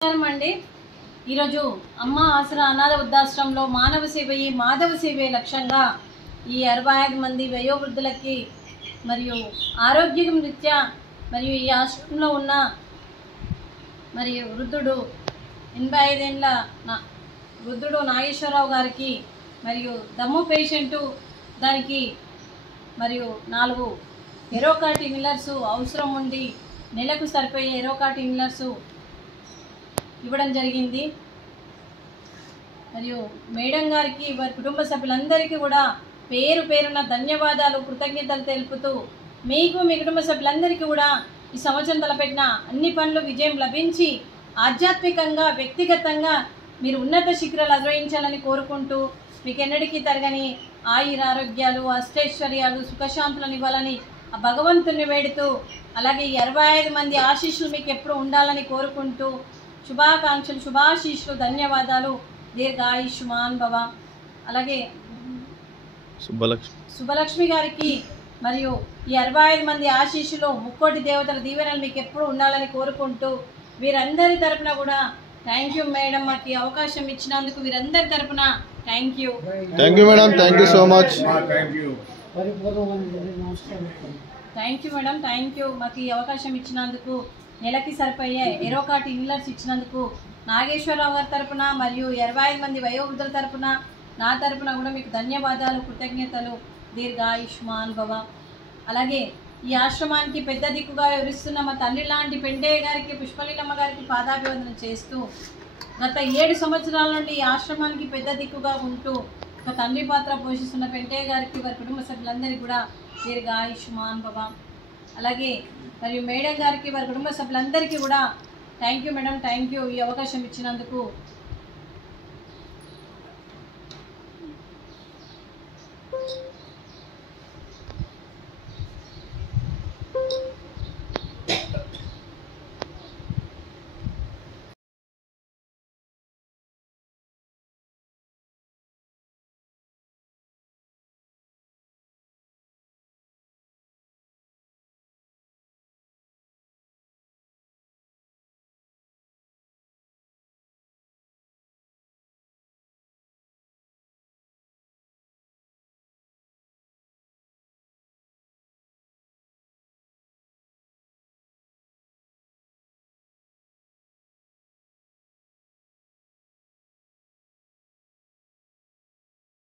అండి ఈరోజు అమ్మ ఆసరా అనాథ వృద్ధాశ్రమంలో మానవ సేవయే మాధవ సేవే లక్ష్యంగా ఈ 65 మంది వయోవృద్ధులకి మరియు ఆరోగ్యం రీత్యా మరియు ఈ ఆశ్రమంలో ఉన్న మరియు వృద్ధుడు 85 ఏళ్ల వృద్ధుడు నాగేశ్వరరావు గారికి మరియు దమ్ము పేషెంటు దానికి మరియు 4 ఎరోకాట్ ఇన్హేలర్స్ అవసరం ఉండి నెలకు సరిపోయే ఎరోకాట్ ఇన్హేలర్స్ ఇవ్వడం జరిగింది। మరియు మేడం గారికి వారి కుటుంబ సభ్యులందరికీ కూడా పేరు పేరున ధన్యవాదాలు కృతజ్ఞతలు తెలుపుతూ మీకు మీ కుటుంబ సభ్యులందరికీ కూడా ఈ సంవత్సరం తలపెట్టిన అన్ని పనులు విజయం లభించి ఆధ్యాత్మికంగా వ్యక్తిగతంగా మీరు ఉన్నత శిఖరాలు అధిరోహించాలని కోరుకుంటూ మీకు ఎన్నటికీ తరగని ఆయురారోగ్యాలు అష్టైశ్వర్యాలు సుఖశాంతులను ఇవ్వాలని ఆ భగవంతుని వేడుతూ అలాగే ఈ 65 మంది ఆశీస్సులు మీకు ఎప్పుడు ఉండాలని కోరుకుంటూ శుభాకాంక్షలు శుభాశీస్సులు ధన్యవాదాలు దీర్ఘాయుష్మాన్ భవ। అలాగే శుభలక్ష్మి గారికి మరియు ఈ 65 మంది ఆశీస్సులు ముక్కోటి దేవతల దీవెనలు మీకు ఎప్పుడు ఉండాలని కోరుకుంటూ వీరందరి తరపున కూడా థ్యాంక్ యూ మేడం, మాకు అవకాశం ఇచ్చినందుకు వీరందరి తరపున thank you madam, thank you so much. Thank you madam, thank you మాకు ఈ అవకాశం ఇచ్చినందుకు నెలకి సరిపోయే ఎరోకాట్ ఇన్హేలర్స్ ఇచ్చినందుకు నాగేశ్వరరావు గారి తరపున మరియు 65 మంది వయోవృద్ధుల తరపున నా తరపున కూడా మీకు ధన్యవాదాలు కృతజ్ఞతలు దీర్ఘాయుష్మాన్ భవ। అలాగే ఈ ఆశ్రమానికి పెద్ద దిక్కుగా వివరిస్తున్న మా తండ్రి లాంటి పెంటయ్య గారికి పుష్పలీలమ్మ గారికి పాదాభివందనం చేస్తూ గత 7 సంవత్సరాల నుండి ఈ ఆశ్రమానికి పెద్ద దిక్కుగా ఉంటూ ఒక తండ్రి పాత్ర పోషిస్తున్న పెంటయ్య గారికి వారి కుటుంబ సభ్యులందరికీ కూడా దీర్ఘాయుష్మాన్ భవ। అలాగే మరియు మేడం గారికి వారి కుటుంబ సభ్యులందరికీ కూడా thank you madam, thank you ఈ అవకాశం ఇచ్చినందుకు।